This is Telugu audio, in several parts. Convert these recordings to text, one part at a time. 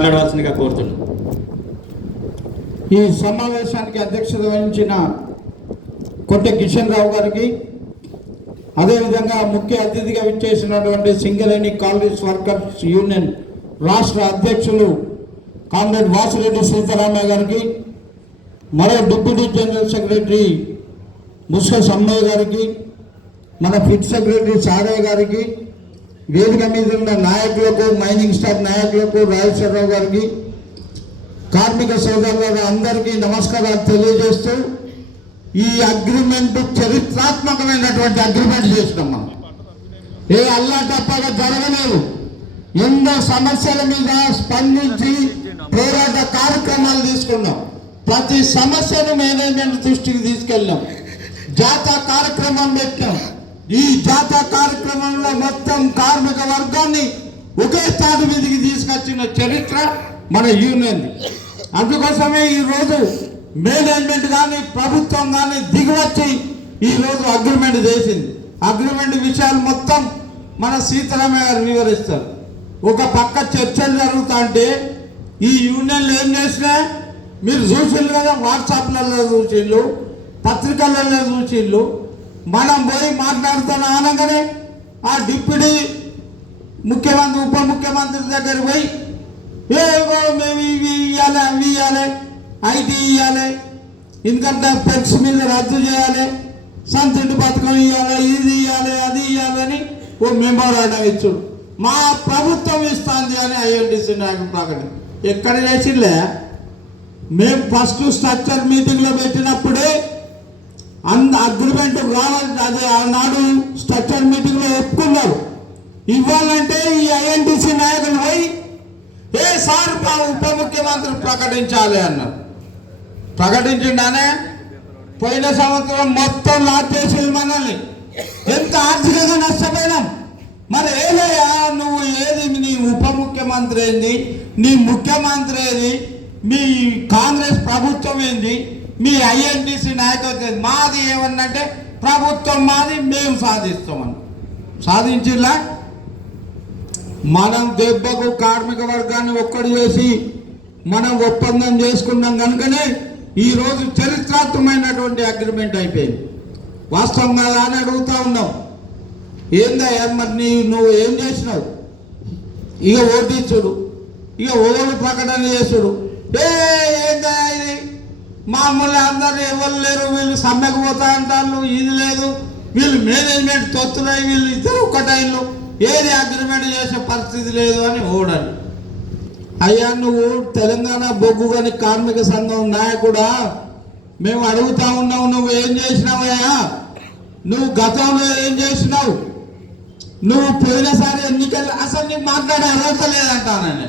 మాట్లాడవలసిందిగా కోరుతున్నాను. ఈ సమావేశానికి అధ్యక్షత వహించిన కొట్టె కిషన్ రావు గారికి, అదేవిధంగా ముఖ్య అతిథిగా విచ్చేసినటువంటి సింగరేణి కాలనీస్ వర్కర్స్ యూనియన్ రాష్ట్ర అధ్యక్షులు కామ్రేడ్ వాసిరెడ్డి సీతారామయ్య గారికి, మరో డిప్యూటీ జనరల్ సెక్రటరీ ముస్క సమ్మయ్య గారికి, మన ఫిట్ సెక్రటరీ సారయ్య గారికి, వేదిక మీద ఉన్న నాయకులకు, మైనింగ్ స్టాఫ్ నాయకులకు, రాజేశ్వరరావు గారికి, కార్మిక సోదరులకు అందరికీ నమస్కారాలు తెలియజేస్తూ, ఈ అగ్రిమెంట్ చరిత్రాత్మకమైనటువంటి అగ్రిమెంట్ చేసినాం మనం. ఏ అల్లా తప్పగా జరగలేదు. ఎన్నో సమస్యల మీద స్పందించి పోరాట కార్యక్రమాలు తీసుకున్నాం. ప్రతి సమస్యను మేనేజ్మెంట్ దృష్టికి తీసుకెళ్ళాం. జాతర కార్యక్రమం పెట్టాం. ఈ జాతర కార్యక్రమంలో మొత్తం కార్మిక వర్గాన్ని ఒకే తాటి మీదకి తీసుకొచ్చిన చరిత్ర మన యూనియన్. అందుకోసమే ఈరోజు మేనేజ్మెంట్ కానీ ప్రభుత్వం కానీ దిగివచ్చి ఈరోజు అగ్రిమెంట్ చేసింది. అగ్రిమెంట్ విషయాలు మొత్తం మన సీతారామయ్య గారు వివరిస్తారు. ఒక పక్క చర్చలు జరుగుతా అంటే ఈ యూనియన్లు ఏం చేసినా మీరు చూసిండ్రు కదా, వాట్సాప్లలో చూసిండ్రు, పత్రికలలో చూసిండ్రు. మనం పోయి మాట్లాడుతున్న అనగానే ఆ డిప్యూటీ ముఖ్యమంత్రి ఉప ముఖ్యమంత్రి దగ్గర పోయి ఏవో మేము ఇవి ఇవ్వాలి, అవి ఇవ్వాలి, ఐటీ ఇవ్వాలి, ఇన్కమ్ ట్యాక్స్ ట్యాక్స్ మీద రద్దు చేయాలి, సంతృప్తి పథకం ఇవ్వాలి, ఇది ఇవ్వాలి, అది ఇవ్వాలని ఓ మెమోరాండం ఇచ్చుడు. మా ప్రభుత్వం ఇస్తుంది అని ఐఎన్టీసీ నాయకులు ప్రకటన ఎక్కడ చేసిండే. మేము ఫస్ట్ స్ట్రక్చర్ మీటింగ్లో పెట్టినప్పుడే అగ్రిమెంట్ రావాలి, అదే ఆనాడు స్ట్రక్చర్ మీటింగ్లో ఒప్పుకున్నారు. ఇవ్వాలంటే ఈ ఐఎన్టీసీ నాయకులు పోయి ఏ సార్ ఉప ముఖ్యమంత్రి ప్రకటించాలి అన్నారు. ప్రకటించిండానే పోయిన సంవత్సరం మొత్తం లాట్ చేసేది మనల్ని. ఎంత ఆర్థికంగా నష్టపోయినాం. మరి ఏదయ్యా నువ్వు ఏది, నీ ఉప ముఖ్యమంత్రి ఏంది, నీ ముఖ్యమంత్రి ఏది, మీ కాంగ్రెస్ ప్రభుత్వం ఏంది, మీ ఐఎన్టీసీ నాయకత్వం మాది ఏమన్నంటే ప్రభుత్వం మాది, మేము సాధిస్తామని సాధించిలా. మనం దెబ్బకు కార్మిక వర్గాన్ని ఒక్కడు చేసి మనం ఒప్పందం చేసుకున్నాం కనుకనే ఈరోజు చరిత్రాత్మకమైనటువంటి అగ్రిమెంట్ అయిపోయింది. వాస్తవం కదా అని అడుగుతా ఉన్నాం. ఏందయ్యా మరి నువ్వు ఏం చేసినావు? ఇక ఓటించుడు, ఇక ఓళ్ళు ప్రకటన చేసుడు. ఏందా ఇది మామూలు అందరు ఎవరు లేరు, వీళ్ళు సమ్మెకు పోతా అంటారు, ఇది లేదు, వీళ్ళు మేనేజ్మెంట్ తొత్తున్నాయి, వీళ్ళు ఇద్దరు ఒక్కటైన్లు, ఏది అగ్రిమెంట్ చేసే పరిస్థితి లేదు అని ఓడాలి. అయ్యా నువ్వు తెలంగాణ బొగ్గు కానీ కార్మిక సంఘం నాయకుడా, మేము అడుగుతా ఉన్నావు, నువ్వు ఏం చేసినావయ్యా? నువ్వు గతంలో ఏం చేసినావు? నువ్వు పోయినసారి ఎన్నికలు అసలు నీకు మాట్లాడే అర్హత లేదంటానండి.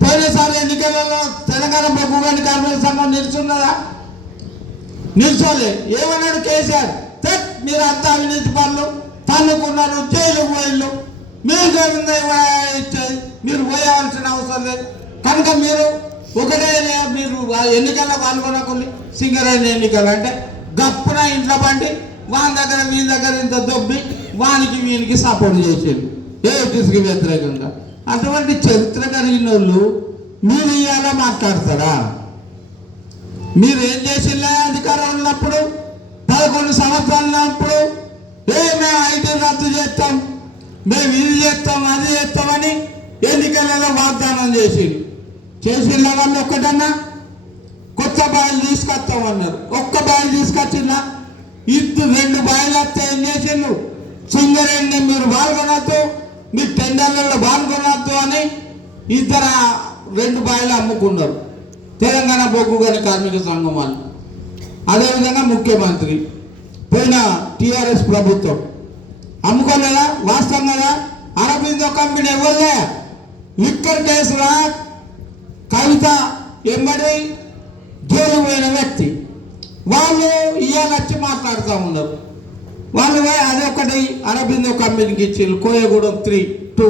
పోయినసారి ఎన్నికలలో తెలంగాణ బొగ్గు కానీ కార్మిక సంఘం నిల్చున్నదా? నిల్చోలే. ఏమన్నాడు కేసీఆర్? మీరు అంతా అవినీతి పనులు తన్నుకున్నారు, జైలుకు పోయిళ్ళు, మీకు ఇచ్చేది, మీరు పోయాల్సిన అవసరం లేదు కనుక మీరు ఒకటే మీరు ఎన్నికల్లో పాల్గొనకుండా సింగరేణి ఎన్నికలు అంటే గప్పున ఇంట్లో పండి వాని దగ్గర వీని దగ్గర ఇంత దొబ్బి వానికి వీనికి సపోర్ట్ చేసేది ఏటీసీకి వ్యతిరేకంగా. అటువంటి చరిత్ర కలిగిన వాళ్ళు మీరు ఇవాళ మాట్లాడతారా? మీరు ఏం చేసిందా అధికారం ఉన్నప్పుడు? 11 సంవత్సరాలు ఉన్నప్పుడు మేము ఐటీ రద్దు చేస్తాం, మేము ఇది చేస్తాం, అది చేస్తామని ఎన్నికలలో వాగ్దానం చేసిన వాళ్ళు ఒక్కటన్నా కొత్త బాయిలు తీసుకొస్తామన్నారు. ఒక్క బాయిలు తీసుకొచ్చిందా? 2 బాయిలు వస్తే ఏం చేసిండు? సింగరేణి మీరు పాల్గొనద్దు, మీ టెండర్లలో పాల్గొనద్దు అని 2 బాయిలు అమ్ముకున్నారు తెలంగాణ బొగ్గు గని కార్మిక సంఘం వాళ్ళు. అదేవిధంగా ముఖ్యమంత్రి పోయిన టీఆర్ఎస్ ప్రభుత్వం అమ్ముకోలేదా? వాస్తవం కదా. అరబిందో కంపెనీ ఎవరిదే? లిక్కర్ కేసులా కవిత ఎంబడి జైలు పోయిన వ్యక్తి వాళ్ళు ఇవాళ వచ్చి మాట్లాడుతూ ఉన్నారు. వాళ్ళు అదొకటి అరబిందో కంపెనీకి ఇచ్చిండ్రు, కోయగూడెం 3-2.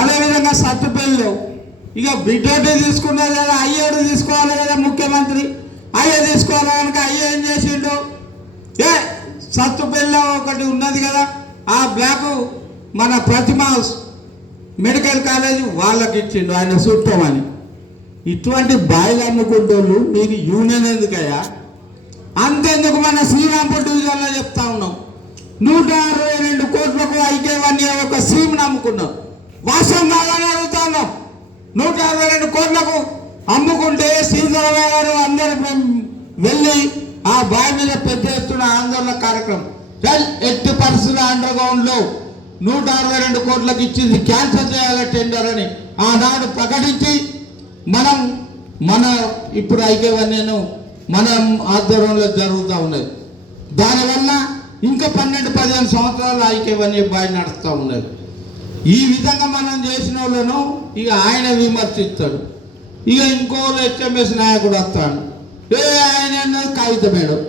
అదేవిధంగా సత్తుపల్లిలో ఇక బిడ్డోటి తీసుకున్నది కదా, అయ్యేడు తీసుకోవాలి కదా ముఖ్యమంత్రి, అయ్యే తీసుకోవాలి కనుక అయ్యే ఏం చేసిండు? సత్తుపల్లిలో ఒకటి ఉన్నది కదా, ఆ బ్లాక్ మన ప్రతిమ మెడికల్ కాలేజ్ వాళ్ళకి ఇచ్చిండు ఆయన చుట్టమని. ఇటువంటి బాయిలు అమ్ముకుంటోళ్ళు మీరు యూనియన్ ఎందుకయ్యా? అంతెందుకు మన శ్రీరాంపూర్ డివిజన్లో చెప్తా ఉన్నాం, 162 కోట్లకు ఐకేవన్నీ ఒక సీమ్ని అమ్ముకున్నాం. వాస్తవం కాదని అడుగుతా ఉన్నాం. 162 కోట్లకు అమ్ముకుంటే శ్రీధరరావు గారు అందరూ వెళ్ళి ఆ బావి మీద పెద్ద ఎత్తున ఆందోళన కార్యక్రమం, ఎట్టి పరిస్థితుల అండర్ గ్రౌండ్ లో 162 కోట్లకు ఇచ్చింది క్యాన్సల్ చేయాలి టెండర్ అని ఆనాడు ప్రకటించి మన ఇప్పుడు ఐకేవన్నీ మనం ఆధ్వర్యంలో జరుగుతూ ఉన్నది. దానివల్ల ఇంకా 12-15 సంవత్సరాలు ఐకేవన్నీ బావి నడుస్తూ ఉన్నది. ఈ విధంగా మనం చేసిన వాళ్ళను ఇక ఆయన విమర్శిస్తాడు. ఇక ఇంకోళ్ళు హెచ్ఎంఎస్ నాయకుడు వస్తాడు, ఆయన కవిత మేడం,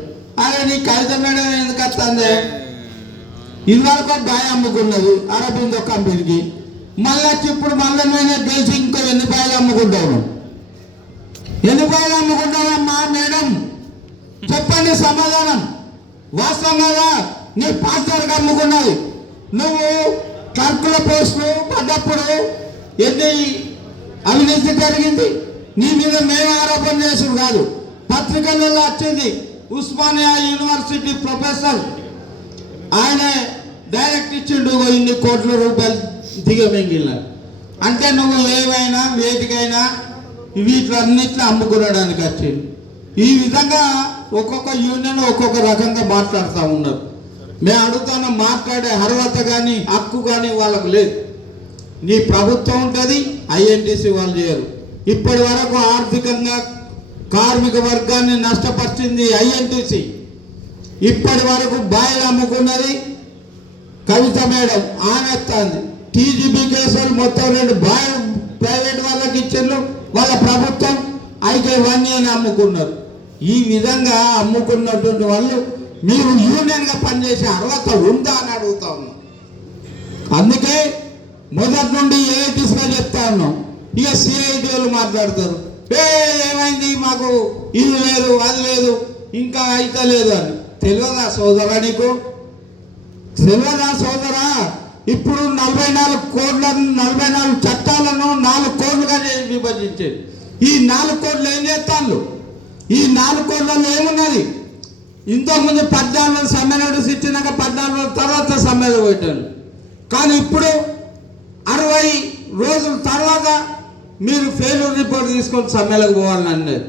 అరే నీ కవిత మేడం ఎందుకు వస్తుంది? ఇదివరకు బాయ్ అమ్ముకున్నది అరబిందో కంపెనీకి, మళ్ళీ ఇప్పుడు మళ్ళీ నేను గెలిచి ఇంకో ఎన్ని బాయిలు అమ్ముకుంటాను? ఎన్ని బాయిలు అమ్ముకుంటానమ్మా మేడం? చెప్పండి సమాధానం. వాస్తవం కదా, నీ పాస్టర్కి అమ్ముకున్నది. నువ్వు క్లర్కుల పోస్టులు పడ్డప్పుడు ఎన్ని అవినీతి జరిగింది? నీ మీద మేము ఆరోపణ చేసుడు కాదు, పత్రికలలో వచ్చింది. ఉస్మానియా యూనివర్సిటీ ప్రొఫెసర్ ఆయన డైరెక్ట్ ఇచ్చిండు, ఇన్ని కోట్ల రూపాయలు దిగమింగిన. అంటే నువ్వు ఏవైనా వేదికైనా వీటిలన్నిట్లో అమ్ముకునడానికి వచ్చింది. ఈ విధంగా ఒక్కొక్క యూనియన్ ఒక్కొక్క రకంగా మాట్లాడుతూ ఉన్నారు. మేము అడుగుతున్న మాట్లాడే అర్హత కానీ హక్కు కానీ వాళ్ళకు లేదు. నీ ప్రభుత్వం ఉంటుంది, ఐఎన్టీసీ వాళ్ళు చేయరు. ఇప్పటి వరకు ఆర్థికంగా కార్మిక వర్గాన్ని నష్టపరిచింది ఐఎన్టీసీ. ఇప్పటి వరకు బాయిలు అమ్ముకున్నది కవిత మేడం, ఆమెత్తాంది. టీజీబీ కేసులు మొత్తం 2 బాయిలు ప్రైవేట్ వాళ్ళకి ఇచ్చారు, వాళ్ళ ప్రభుత్వం ఐకేవన్నీ అమ్ముకున్నారు. ఈ విధంగా అమ్ముకున్నటువంటి వాళ్ళు మీరు యూనియన్గా పనిచేసే అర్హత ఉందా అని అడుగుతా ఉన్నాం. అందుకే మొదటి నుండి ఏఐటీసీగా చెప్తా ఉన్నాం. ఇక సిఐటి వాళ్ళు మాట్లాడతారు, ఏమైంది మాకు ఇది లేదు అది లేదు ఇంకా అయితే లేదు అని. తెలియదా సోదరా నీకు? తెలియదా సోదరా? ఇప్పుడు 44 కోట్లను 44 చట్టాలను 4 కోట్లుగా విభజించేది. ఈ 4 కోట్లు ఏం చేస్తాను? ఈ 4 కోట్లలో ఏమున్నది? ఇంతకుముందు 14 సమ్మె నోటీస్ ఇచ్చినాక 14 తర్వాత సమ్మెలో పెట్టాను. కానీ ఇప్పుడు 60 రోజుల తర్వాత మీరు ఫెయిల్యూర్ రిపోర్ట్ తీసుకొని సమ్మెలకు పోవాలని అనేది.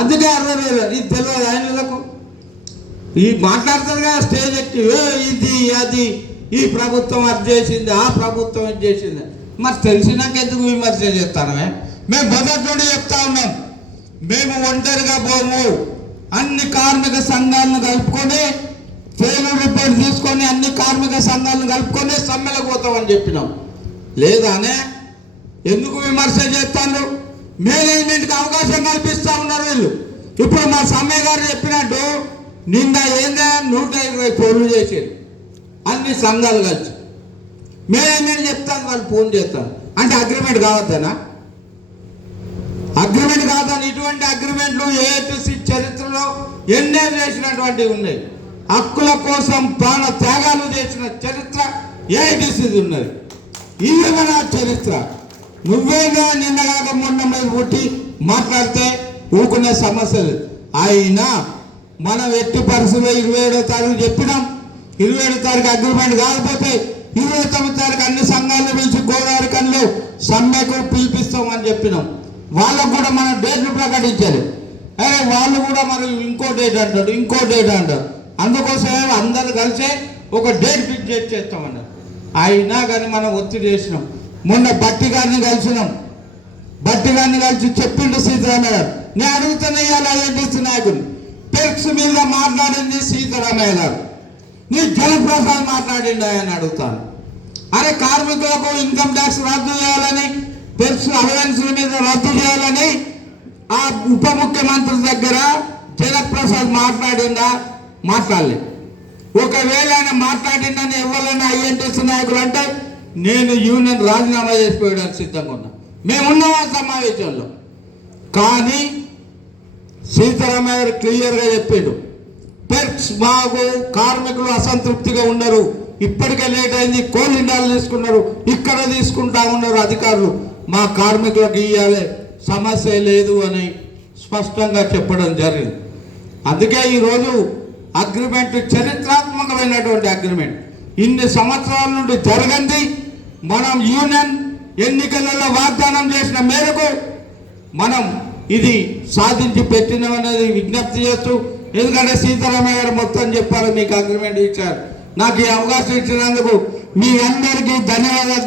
అందుకే 60 రోజులు. ఇది తెలియదు ఆయనలకు. ఈ మాట్లాడుతుంది కదా స్టేజ్ ఎక్కి, ఇది అది ఈ ప్రభుత్వం అది చేసింది, ఆ ప్రభుత్వం అది చేసింది. మరి తెలిసినాక ఎందుకు విమర్శ చేస్తానమే? మేము మొదటి నుండి చెప్తా ఉన్నాం, మేము ఒంటరిగా పోము, అన్ని కార్మిక సంఘాలను కలుపుకొని ఫెయిల్యూర్ రిపోర్ట్ తీసుకొని అన్ని కార్మిక సంఘాలను కలుపుకొని సమ్మెలకు పోతామని చెప్పినాం. లేదానే ఎందుకు విమర్శ చేస్తాను? మేనేజ్మెంట్కి అవకాశం కల్పిస్తూ ఉన్నారు వీళ్ళు. ఇప్పుడు మా సమ్మె గారు చెప్పినట్టు నిన్న ఏందా 120 ఫోన్లు చేశారు అన్ని సంఘాలు కలిసి. మేనేజ్మెంట్ చెప్తాను, వాళ్ళు ఫోన్ చేస్తాను అంటే అగ్రిమెంట్ కావద్దనా? అగ్రిమెంట్ కాదని. ఇటువంటి అగ్రిమెంట్లు ఏఐటీసీ చరిత్రలో ఎన్నో చేసినటువంటివి ఉన్నాయి. హక్కుల కోసం ప్రాణ త్యాగాలు చేసిన చరిత్ర ఏఐటీసీది ఉన్నది. ఇది మన చరిత్ర. నువ్వేగా నిన్నగాక మొన్న మీద పుట్టి మాట్లాడితే ఊకునే సమస్యలు. అయినా మనం ఎట్టి పరిస్థితుల్లో 27వ తారీఖు చెప్పినాం. 27వ తారీఖు అగ్రిమెంట్ కాకపోతే 29వ తారీఖు అన్ని సంఘాలను పిలిచి గోదావరి కన్ను సమ్మెకు పిలిపిస్తామని చెప్పినాం. వాళ్ళకు కూడా మనం డేట్లు ప్రకటించారు. అరే వాళ్ళు కూడా మరి ఇంకో డేట్ అంటాడు, ఇంకో డేట్ అంటారు. అందుకోసమే అందరు కలిసే ఒక డేట్ ఫిక్స్ చేస్తామన్నారు. అయినా కానీ మనం ఒత్తిడి చేసినాం. మొన్న బట్టి గారిని కలిసినాం. బట్టి గారిని కలిసి చెప్పిండు సీతారామయ్య గారు. నేను అడుగుతున్నా ఇవాళ ఐఎన్టీసీ నాయకుడు టెక్స్ మీద మాట్లాడింది సీతారామయ్య గారు, నీ జలప్రసాద్ మాట్లాడిండు అని అడుగుతాను. అరే కార్మికులకు ఇన్కమ్ ట్యాక్స్ రద్దు చేయాలని, టెక్స్ అలవెన్స్ల మీద రద్దు చేయాలని ఆ ఉప ముఖ్యమంత్రి దగ్గర జలప్రసాద్ మాట్లాడిందా? మాట్లాడలేదు. ఒకవేళ ఆయన మాట్లాడిందని ఎవరైనా ఐఎన్టీసీ నాయకులు అంటే నేను యూనియన్ రాజీనామా చేసిపోయడానికి సిద్ధంగా ఉన్నా. మేమున్నాం ఆ సమావేశంలో. కానీ సీతారామయ్య గారు క్లియర్గా చెప్పాడు, పెర్క్స్ మాకు కార్మికులు అసంతృప్తిగా ఉన్నారు, ఇప్పటికే లేట్ అయింది, కోల్ ఇండియాలు తీసుకున్నారు, ఇక్కడ తీసుకుంటా ఉన్నారు అధికారులు. మా కార్మికులకు ఇవ్వాలి, సమస్య లేదు అని స్పష్టంగా చెప్పడం జరిగింది. అందుకే ఈరోజు అగ్రిమెంట్ చరిత్రాత్మకమైనటువంటి అగ్రిమెంట్, ఇన్ని సంవత్సరాల నుండి జరగంది. మనం యూనియన్ ఎన్నికలలో వాగ్దానం చేసిన మేరకు మనం ఇది సాధించి పెట్టినామనేది విజ్ఞప్తి చేస్తూ, ఎందుకంటే సీతారామయ్య గారు మొత్తం చెప్పారు, మీకు అగ్రిమెంట్ ఇచ్చారు. నాకు ఈ అవకాశం ఇచ్చినందుకు మీ అందరికీ ధన్యవాదాలు.